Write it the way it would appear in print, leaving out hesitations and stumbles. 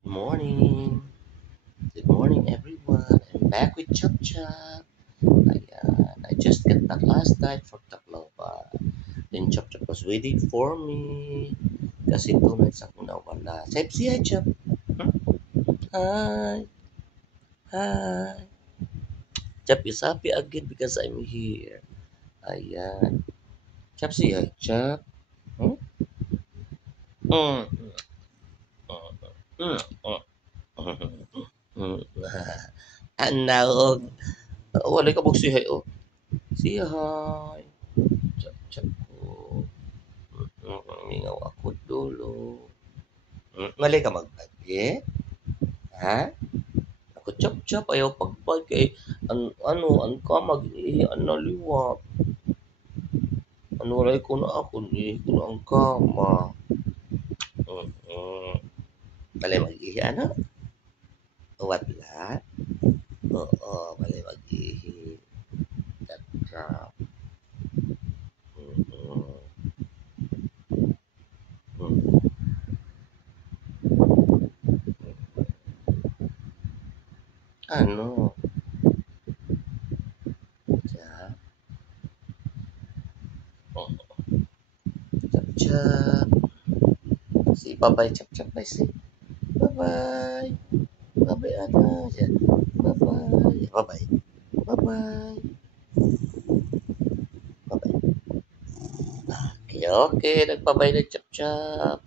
Good morning. Good morning, everyone. I'm back with Chop Chop. I just got back last night for Tacloban. Then Chop Chop was waiting for me. Kasi 2 nights ako nawala. Say hi, Chop. Hmm? Hi. Hi. Chop is happy again because I'm here. Ayan. Chop, say hi, Chop. Hmm? Mm. Mm. Mm. Mm. Anaog. Wala ka si hi, oh. Say hi. Chop, chop ko. Mingaw ako dulo. Mali ka magbagi? Ha? Ako chop chop ayaw pagbag kay an ka mag an liwat. Ano ray ko na ako ni ko na ang kama. Mm. Mali mag-ihi ano? Uwat la? Oo, mali mag-ihi. Chop chop. Mm. Mm. Ano? Chop. Oh, chop chop. Si bye-bye chop chop bye si. Bye-bye. Bye-bye Ana. Yan. Bye-bye. Bye-bye. Bye-bye. Bye-bye. Okay, okay. Nagbabay na chap-chap.